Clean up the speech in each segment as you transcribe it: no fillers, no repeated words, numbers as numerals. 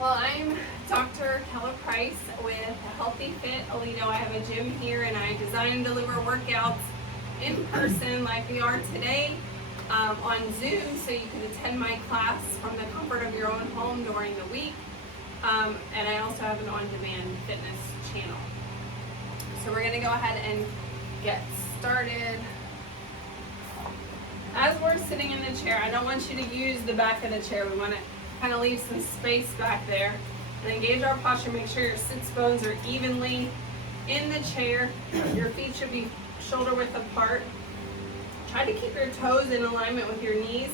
Well, I'm Dr. Keller Price with Healthy Fit Alito. I have a gym here and I design and deliver workouts in person like we are today on Zoom, so you can attend my class from the comfort of your own home during the week. And I also have an on-demand fitness channel. So we're going to go ahead and get started. As we're sitting in the chair, I don't want you to use the back of the chair. We want to kind of leave some space back there and engage our posture. Make sure your sits bones are evenly in the chair. Your feet should be shoulder width apart. Try to keep your toes in alignment with your knees,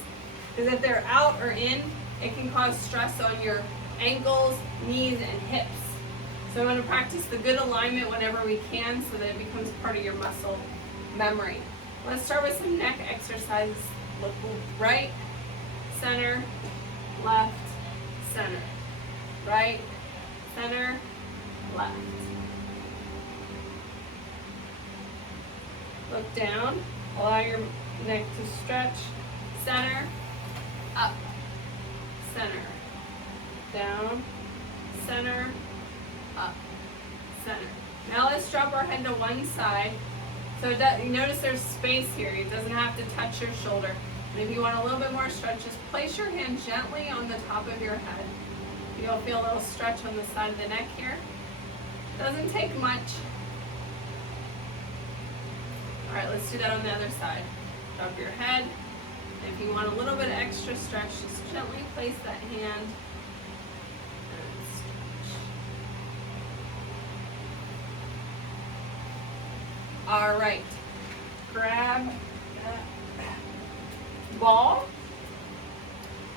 because if they're out or in, it can cause stress on your ankles, knees, and hips. So I want to practice the good alignment whenever we can so that it becomes part of your muscle memory. Let's start with some neck exercises. Look right, center, left, center. Right, center, left. Look down. Allow your neck to stretch. Center, up, center, down, center, up, center. Now let's drop our head to one side. So you notice there's space here. It doesn't have to touch your shoulder. And if you want a little bit more stretch, just place your hand gently on the top of your head. You'll feel a little stretch on the side of the neck here. Doesn't take much. All right, let's do that on the other side. Drop your head. And if you want a little bit of extra stretch, just gently place that hand. And stretch. All right, grab that ball.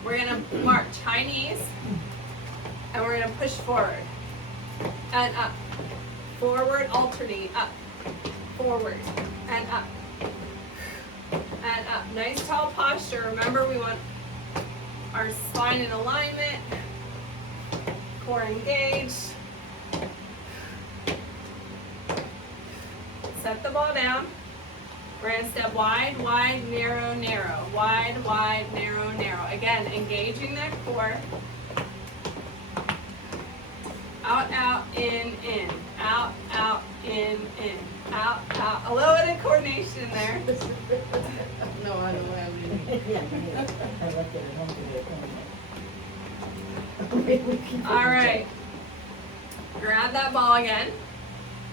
We're gonna march high knees, and we're gonna push forward and up. Forward, alternate, up, forward, and up, and up. Nice tall posture. Remember, we want our spine in alignment, core engaged. Set the ball down. We're going to step wide, wide, narrow, narrow. Wide, wide, narrow, narrow. Again, engaging that core. Out, out, in, in. Out, out, in, in. Out, out. A little bit of coordination there. No, I don't have any. I left it at home today. All right. Grab that ball again.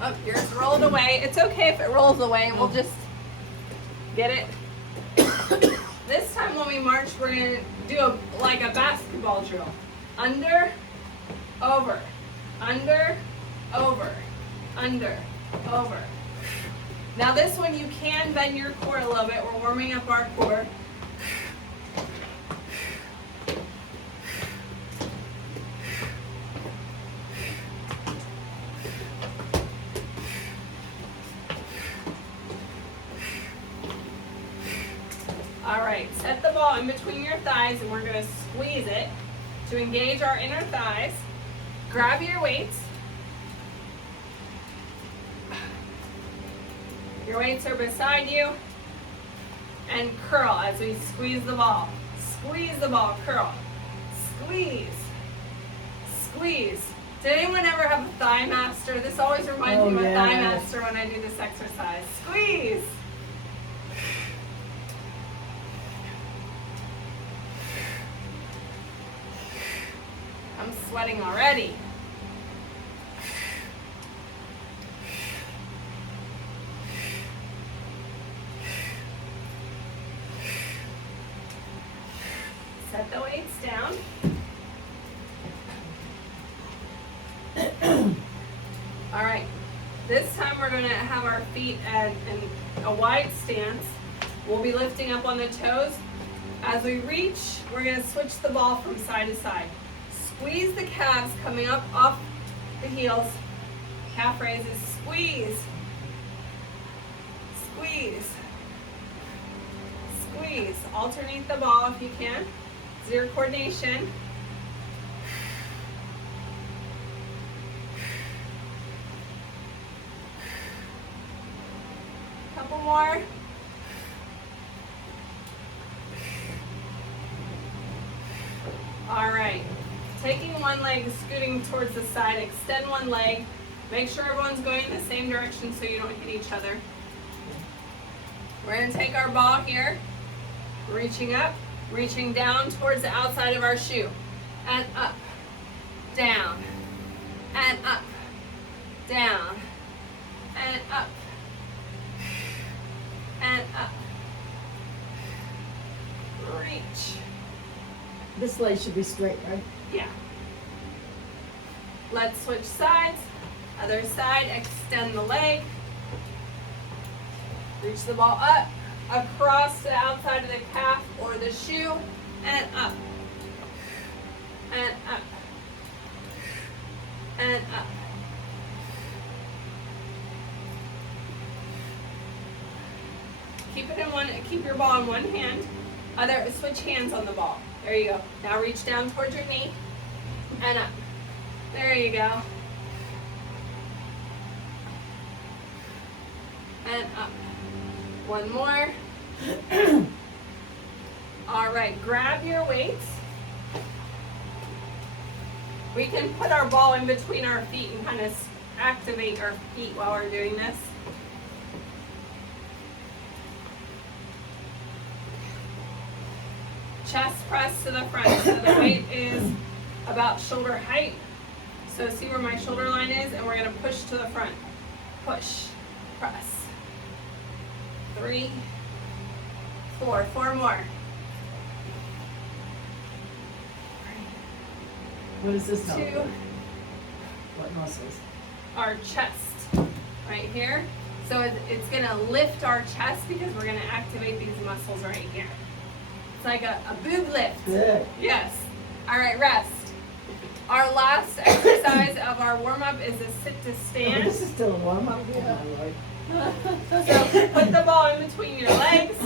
Oh, yours rolled away. It's okay if it rolls away. We'll just get it. This time when we march, we're going to do like a basketball drill. Under, over, under, over, under, over. Now this one you can bend your core a little bit. We're warming up our core. All right, set the ball in between your thighs and we're going to squeeze it to engage our inner thighs. Grab your weights. Your weights are beside you. And curl as we squeeze the ball. Squeeze the ball, curl. Squeeze. Squeeze. Did anyone ever have a thigh master? This always reminds me of a thigh master when I do this exercise. Squeeze. I'm sweating already. Set the weights down. All right, this time we're going to have our feet in a wide stance. We'll be lifting up on the toes. As we reach, we're going to switch the ball from side to side. Squeeze the calves coming up off the heels. Calf raises, squeeze. Squeeze. Squeeze. Alternate the ball if you can. Zero coordination. Couple more. All right. Taking one leg, scooting towards the side, extend one leg. Make sure everyone's going in the same direction so you don't hit each other. We're gonna take our ball here, reaching up, reaching down towards the outside of our shoe. And up, down, and up, down, and up, and up. Reach. This leg should be straight, right? Yeah. Let's switch sides. Other side, extend the leg. Reach the ball up, across the outside of the calf or the shoe, and up, and up, and up. Keep your ball in one hand. Switch hands on the ball. There you go. Now reach down towards your knee, and up. There you go. And up. One more. All right, grab your weights. We can put our ball in between our feet and kind of activate our feet while we're doing this. Chest press to the front. So the weight is about shoulder height. So see where my shoulder line is, and we're gonna push to the front. Push, press. 3, 4, 4 more. What is this? 2, What muscles? our chest, right here. So it's gonna lift our chest because we're gonna activate these muscles right here. It's like a boob lift. Good. Yes. All right, rest. Our last exercise of our warm-up is a sit to Oh, stand. this is still a warm-up? Yeah. So put the ball in between your legs.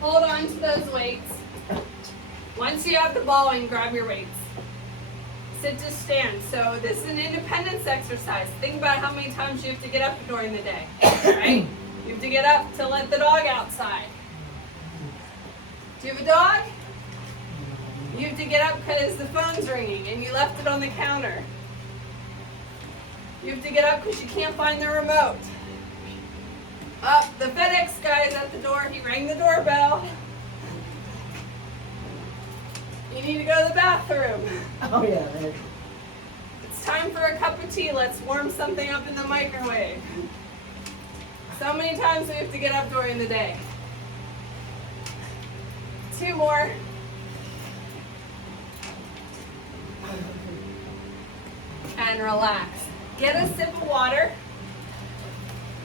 Hold on to those weights. Once you have the ball in, grab your weights. Sit to stand. So this is an independence exercise. Think about how many times you have to get up during the day, right? You have to get up to let the dog outside. Do you have a dog? You have to get up because the phone's ringing and you left it on the counter. You have to get up because you can't find the remote. Up, the FedEx guy is at the door. He rang the doorbell. You need to go to the bathroom. Oh, yeah. There. It's time for a cup of tea. Let's warm something up in the microwave. So many times we have to get up during the day. 2 more. And relax. Get a sip of water.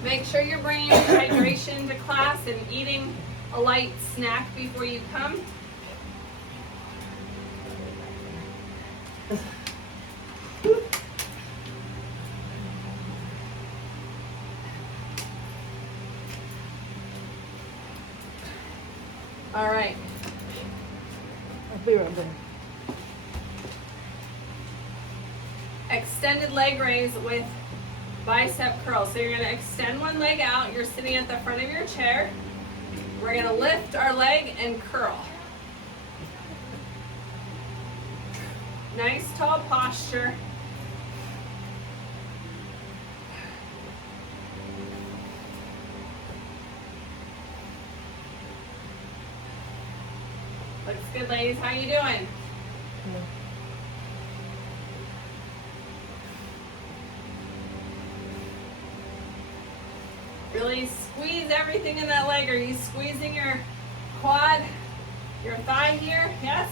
Make sure you're bringing your hydration to class and eating a light snack before you come. All right. I'll be right back. Extended leg raise with bicep curl. So you're gonna extend one leg out. You're sitting at the front of your chair. We're gonna lift our leg and curl. Nice tall posture. Looks good, ladies. How you doing? Really squeeze everything in that leg. Are you squeezing your quad, your thigh here? Yes?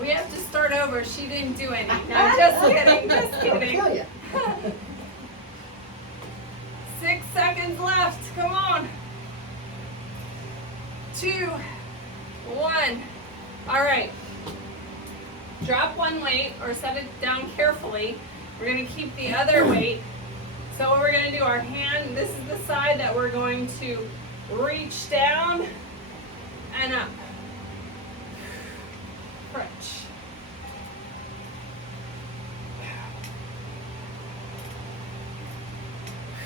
We have to start over. She didn't do any. No, just kidding. Just I'll kidding. kill you. 6 seconds left. Come on. 2, 1. All right. Drop one weight or set it down carefully. We're going to keep the other weight. So what we're going to do, our hand, this is the side that we're going to reach down and up. Crunch.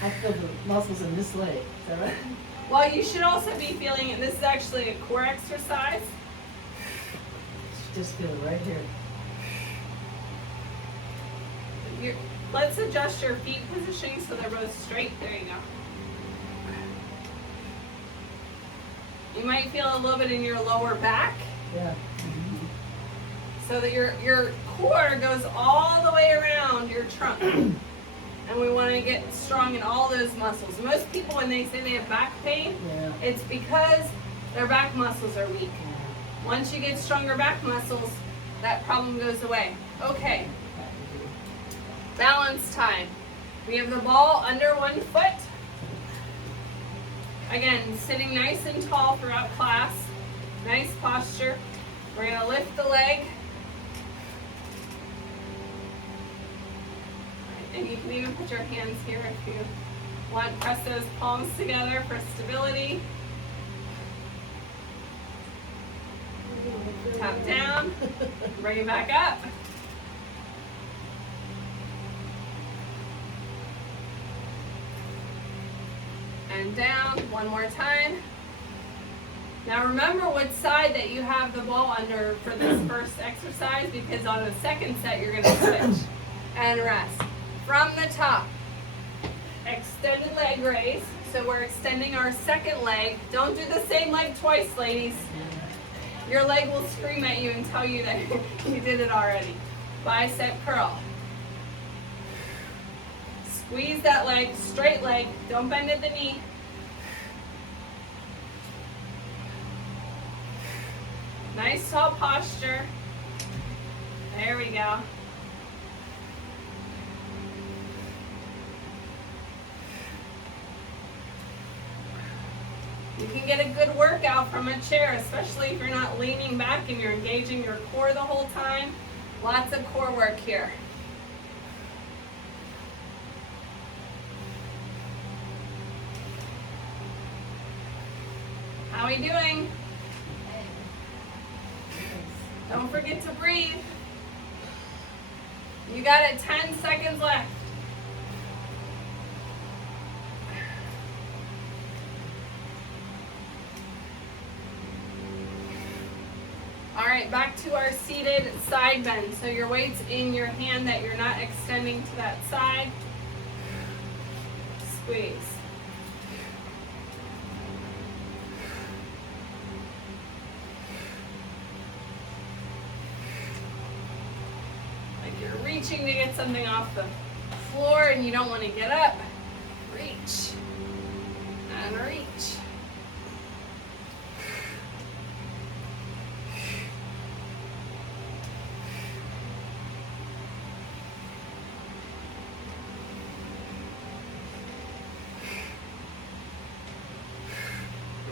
I feel the muscles in this leg, is that right? Well, you should also be feeling it. This is actually a core exercise. Just feel it right here. Let's adjust your feet positioning so they're both straight. There you go. You might feel a little bit in your lower back, Yeah. so that your core goes all the way around your trunk. And we want to get strong in all those muscles. Most people, when they say they have back pain, Yeah. it's because their back muscles are weak. Yeah. Once you get stronger back muscles, that problem goes away. Okay, balance time. We have the ball under 1 foot. Again, sitting nice and tall throughout class. Nice posture. We're going to lift the leg. And you can even put your hands here if you want. Press those palms together for stability. Tap down. Bring it back up. And down. One more time. Now remember what side that you have the ball under for this first exercise, because on the second set you're going to switch. And rest. From the top, extended leg raise. So we're extending our second leg. Don't do the same leg twice, ladies. Your leg will scream at you and tell you that you did it already. Bicep curl. Squeeze that leg, straight leg. Don't bend at the knee. Nice tall posture. There we go. You can get a good workout from a chair, especially if you're not leaning back and you're engaging your core the whole time. Lots of core work here. How are we doing? Don't forget to breathe. You got it, 10 seconds left. All right, back to our seated side bend. So your weight's in your hand that you're not extending to that side. Squeeze. Like you're reaching to get something off the floor and you don't want to get up. Reach. And reach.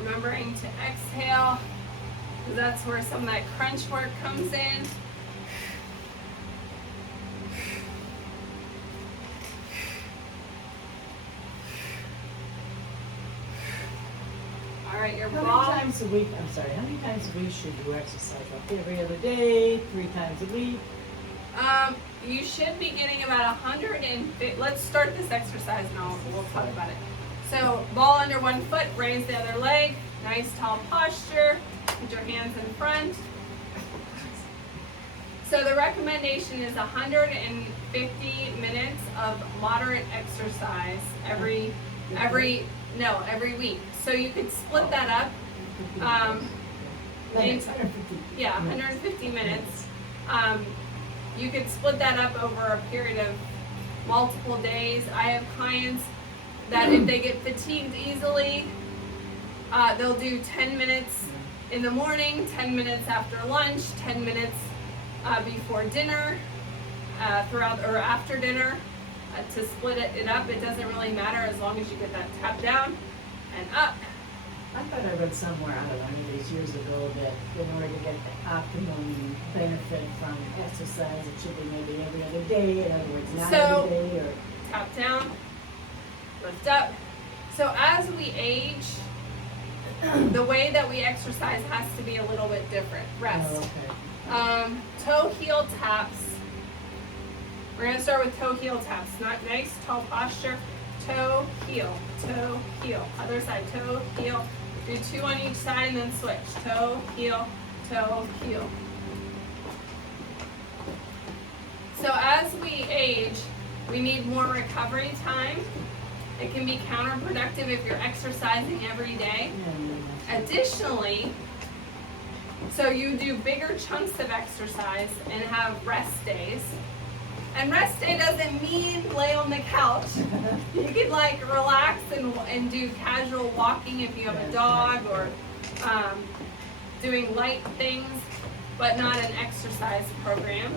Remembering to exhale, because that's where some of that crunch work comes in. All right, your How ball. many times a week, I'm sorry, how many times a week should you exercise? Like every other day, 3 times a week? You should be getting about 150. Let's start this exercise and we'll talk about it. So ball under 1 foot, raise the other leg, nice tall posture, put your hands in front. So the recommendation is 150 minutes of moderate exercise every week. So you could split that up. Minutes, in- 150. Yeah, 150 minutes. You could split that up over a period of multiple days. I have clients that if they get fatigued easily, they'll do 10 minutes in the morning, 10 minutes after lunch, 10 minutes before dinner, throughout or after dinner, to split it up. It doesn't really matter as long as you get that tap down and up. I thought I read somewhere, I don't know, maybe these years ago, that in order to get the optimum benefit from exercise, it should be maybe every other day, in other words, not So- every day, or... Tap down, lift up. So as we age, the way that we exercise has to be a little bit different. Rest. Oh, okay. Toe heel taps. We're gonna start with toe heel taps. Not nice, tall posture. toe, heel, toe, heel. Other side, toe, heel. Do 2 on each side and then switch. Toe, heel, heel. So as we age, we need more recovery time. It can be counterproductive if you're exercising every day. Additionally, so you do bigger chunks of exercise and have rest days. And rest day doesn't mean lay on the couch. You can like relax and do casual walking if you have a dog, or doing light things, but not an exercise program.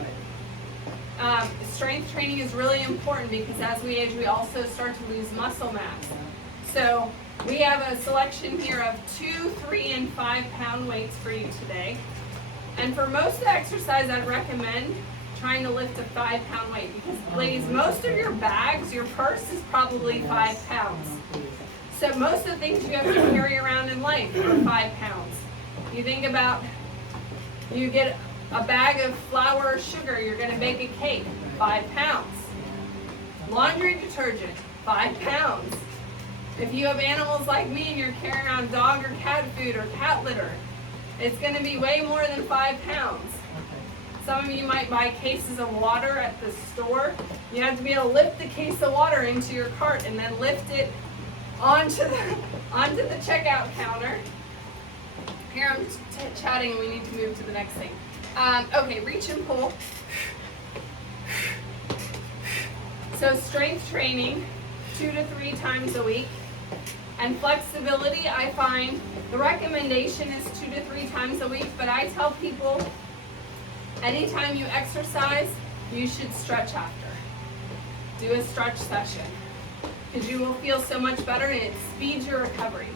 Strength training is really important because as we age, we also start to lose muscle mass. So we have a selection here of 2, 3, and 5 pound weights for you today. And for most of the exercise, I'd recommend trying to lift a 5 pound weight because, ladies, most of your bags, your purse is probably 5 pounds. So most of the things you have to carry around in life are 5 pounds. You think about, you get a bag of flour or sugar, you're going to bake a cake, 5 pounds. Laundry detergent, 5 pounds. If you have animals like me and you're carrying around dog or cat food or cat litter, it's going to be way more than 5 pounds. Some of you might buy cases of water at the store. You have to be able to lift the case of water into your cart and then lift it onto the checkout counter. Here I'm chatting and we need to move to the next thing. Okay, reach and pull. So strength training 2 to 3 times a week. And flexibility, I find the recommendation is 2 to 3 times a week, but I tell people anytime you exercise, you should stretch after. Do a stretch session because you will feel so much better and it speeds your recovery.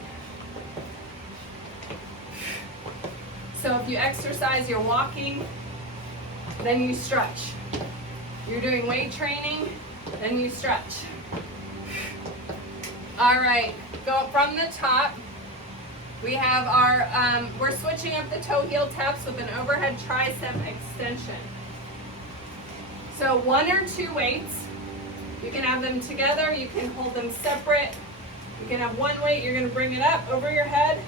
So if you exercise, you're walking, then you stretch. You're doing weight training, then you stretch. All right, go from the top. We have our, we're switching up the toe heel taps with an overhead tricep extension. So 1 or 2 weights. You can have them together, you can hold them separate. You can have 1 weight, you're gonna bring it up over your head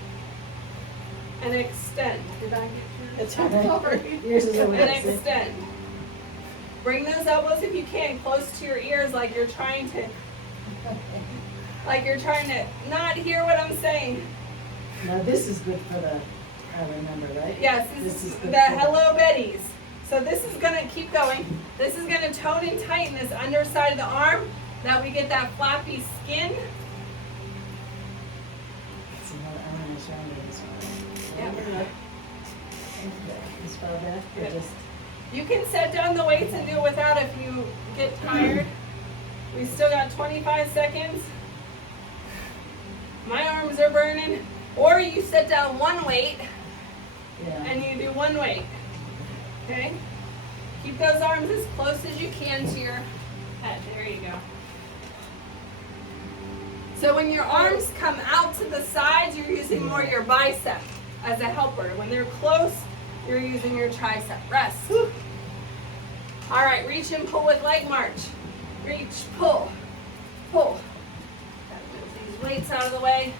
and extend. Did I get through? It's all right. Yours is a And way. extend. Bring those elbows if you can close to your ears like you're trying to not hear what I'm saying. Now this is good for the, I remember, right? Yes, this is good the for Hello Betties. So this is gonna keep going. This is gonna tone and tighten this underside of the arm that we get that flappy skin. So now I'm gonna show you this one. Yeah. Okay, just far back, or Good. just, You can set down the weights and do it without if you get tired. We still got 25 seconds. My arms are burning. Or you set down 1 weight yeah. and you do 1 weight. Okay? Keep those arms as close as you can to your head. There you go. So when your arms come out to the sides, you're using more your bicep as a helper. When they're close, you're using your tricep. Rest. All right, reach and pull with leg march. Reach, pull, pull. Gotta move these weights out of the way.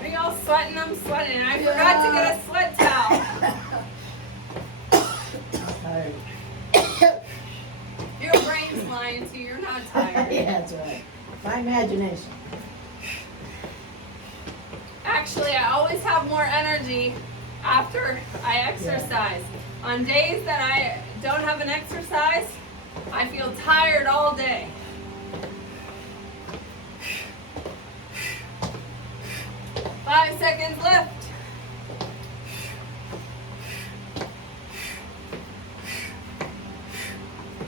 Are y'all sweating? I'm sweating. I forgot to get a sweat towel. Tired. Your brain's lying to you. You're not tired. Yeah, that's right. My imagination. Actually, I always have more energy after I exercise. On days that I don't have an exercise, I feel tired all day. Five seconds left.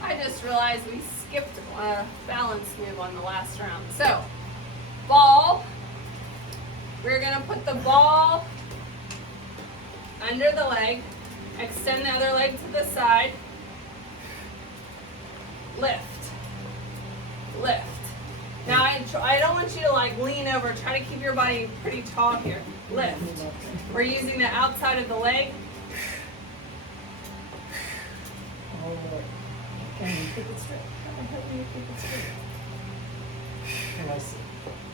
I just realized we skipped a balance move on the last round. So, ball. We're gonna put the ball under the leg, extend the other leg to the side, lift, lift. Now I I don't want you to like lean over. Try to keep your body pretty tall here. Lift. We're using the outside of the leg. Oh, Lord. Can you keep it straight? Come on, help me keep it straight. Oh, I see.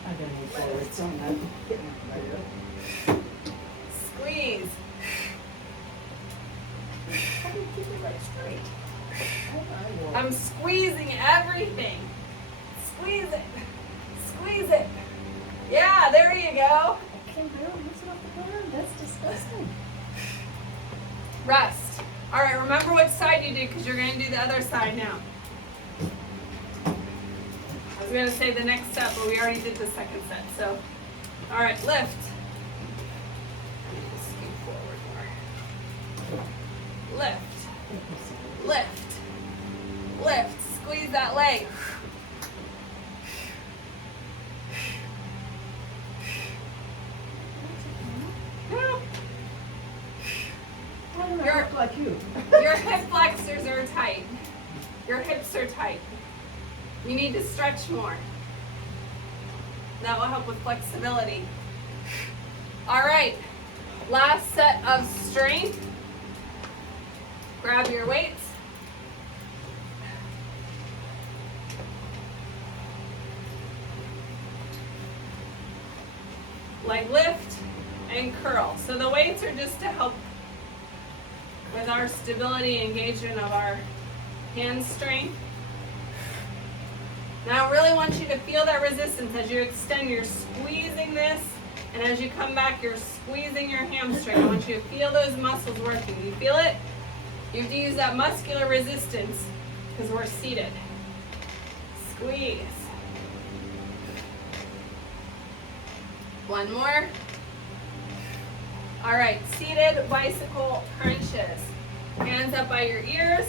I'm gonna move forward, so I'm not getting right up. Squeeze. How do you keep it like straight? I'm squeezing everything. Squeeze it. Squeeze it. Yeah, there you go. I can't barely use it off the ground. That's disgusting. Rest. All right, remember what side you did because you're going to do the other side now. I was going to say the next step, but we already did the second set. So, all right, lift. Scoot forward more. Lift. Lift. Lift. Squeeze that leg. No. Why do I You're- look like you? Your hip flexors are tight. Your hips are tight. You need to stretch more. That will help with flexibility. All right, last set of strength. Grab your weights. Leg lift and curl. So the weights are just to help with our stability and engagement of our hand strength. Now I really want you to feel that resistance as you extend. You're squeezing this, and as you come back, you're squeezing your hamstring. I want you to feel those muscles working. You feel it? You have to use that muscular resistance because we're seated. Squeeze. One more. All right, seated bicycle crunches. Hands up by your ears,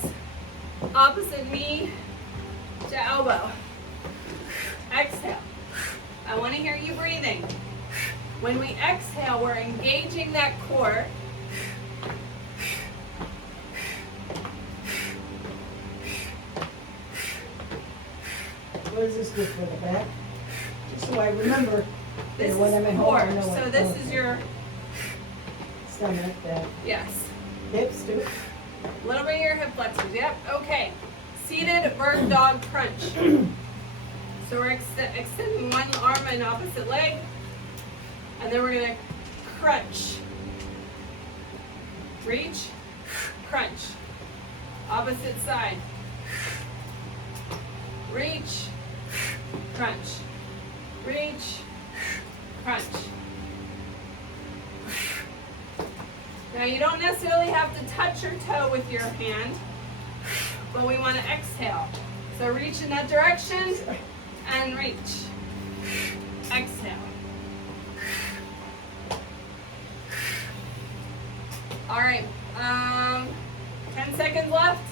opposite knee to elbow. Exhale. I want to hear you breathing. When we exhale, we're engaging that core. What is this good for the back? Just so I remember. This is when I'm at home, core. I know So what- this okay. is your, Stomach, back, yes. hips, do it. A little bit of your hip flexors. Yep. Okay. Seated bird dog crunch. So we're extending one arm and opposite leg, and then we're gonna crunch. Reach, crunch. Opposite side. Reach, crunch. Reach, crunch. Now you don't necessarily have to touch your toe with your hand, but we want to exhale. So reach in that direction and reach. Exhale. All right, 10 seconds left.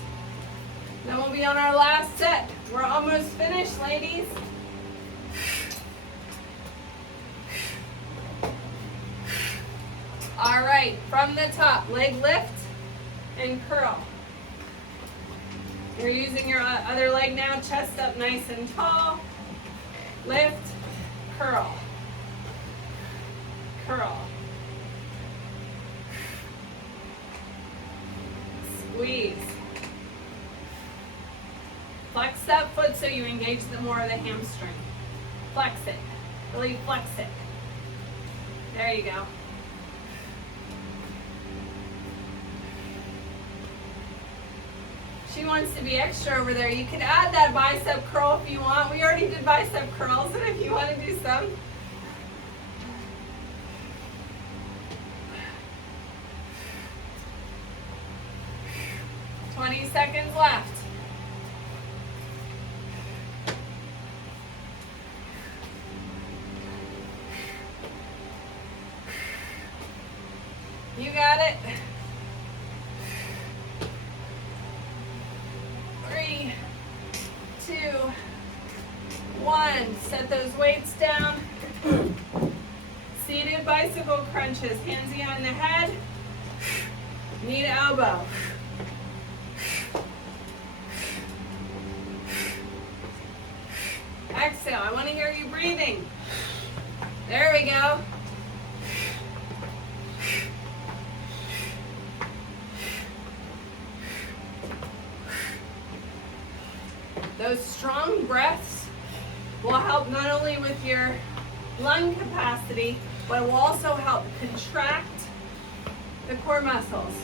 Then we'll be on our last set. We're almost finished, ladies. All right, from the top, leg lift and curl. You're using your other leg now, chest up nice and tall. Lift, curl, curl. Squeeze. Flex that foot so you engage more of the hamstring. Flex it, really flex it. There you go. She wants to be extra over there. You can add that bicep curl if you want. We already did bicep curls, and if you want to do some. "20 seconds left. You got it. 3, 2, 1. Set those weights down. Seated bicycle crunches. Hands behind the head. Knee to elbow. Exhale. I want to hear you breathe. breathing. There we go. Those strong breaths will help not only with your lung capacity, but it will also help contract the core muscles.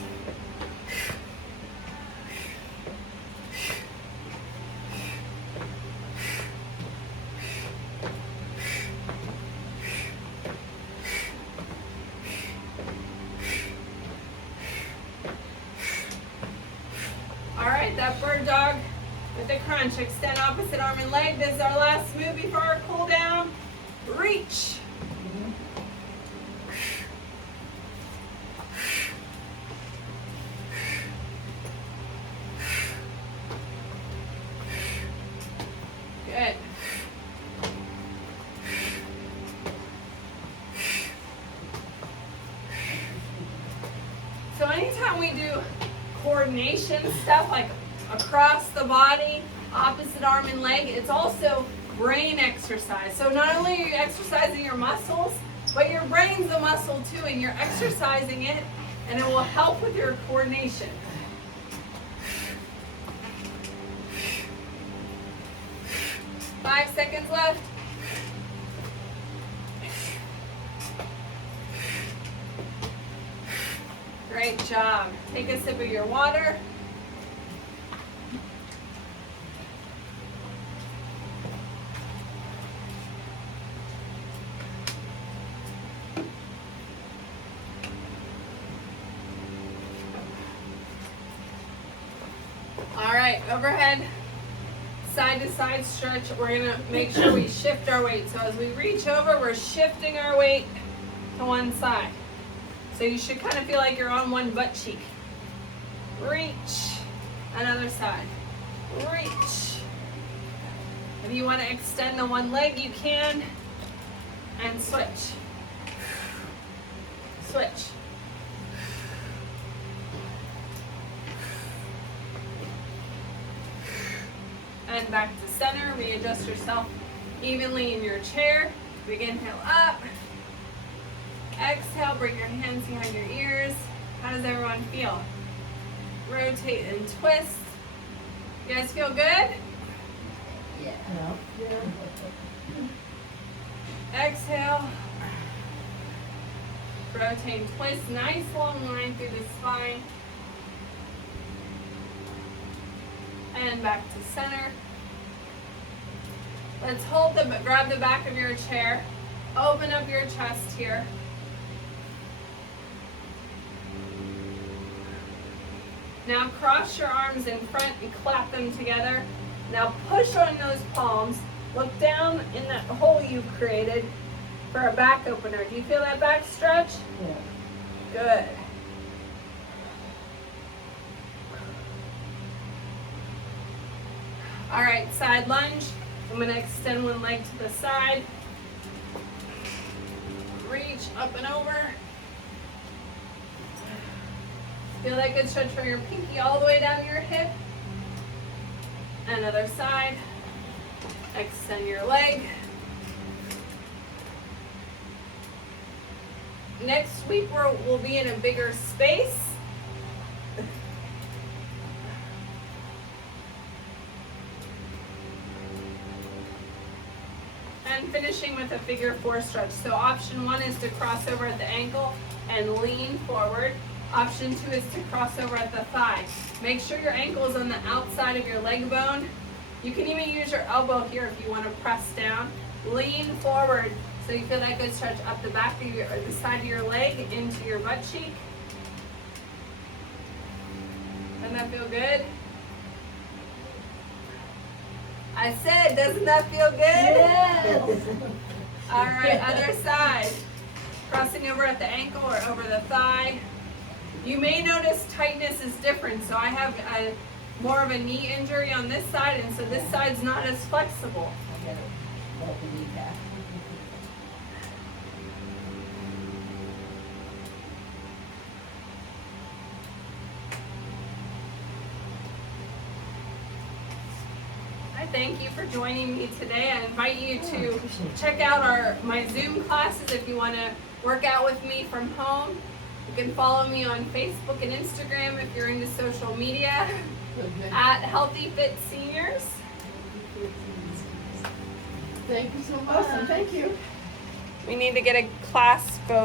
All right, that bird dog with the crunch. Extend opposite arm and leg. This is our last move before our cool down. Reach. Good. So anytime we do coordination stuff like across the body, opposite arm and leg, it's also brain exercise. So not only are you exercising your muscles, but your brain's a muscle too, and you're exercising it, and it will help with your coordination. Five seconds left. Great job. Take a sip of your water. All right, overhead, side to side stretch. We're gonna make sure we shift our weight. So as we reach over, we're shifting our weight to one side. So you should kind of feel like you're on one butt cheek. Reach, another side, reach. If you want to extend the one leg, you can, and switch. Switch. And back to center. Readjust yourself evenly in your chair. Big inhale up. Exhale, bring your hands behind your ears. How does everyone feel? Rotate and twist. You guys feel good? Yeah. Exhale. Rotate and twist. Nice long line through the spine. And back to center. Let's hold grab the back of your chair. Open up your chest here. Now cross your arms in front and clap them together. Now push on those palms. Look down in that hole you created for a back opener. Do you feel that back stretch? Yeah. Good. All right, side lunge. I'm going to extend one leg to the side. Reach up and over. Feel that good stretch from your pinky all the way down your hip. Another side. Extend your leg. Next week we'll be in a bigger space. And finishing with a figure four stretch. So option one is to cross over at the ankle and lean forward. Option two is to cross over at the thigh. Make sure your ankle is on the outside of your leg bone. You can even use your elbow here if you want to press down. Lean forward so you feel that good stretch up the back of your, or the side of your leg into your butt cheek. Doesn't that feel good? I said, doesn't that feel good? Yes. All right, other side. Crossing over at the ankle or over the thigh. You may notice tightness is different. So I have more of a knee injury on this side, and so this side's not as flexible. I got a broken kneecap. I thank you for joining me today. I invite you to check out my Zoom classes if you want to work out with me from home. You can follow me on Facebook and Instagram if you're into social media Okay. at Healthy Fit Seniors. Thank you so much. Awesome, thank you. We need to get a class photo.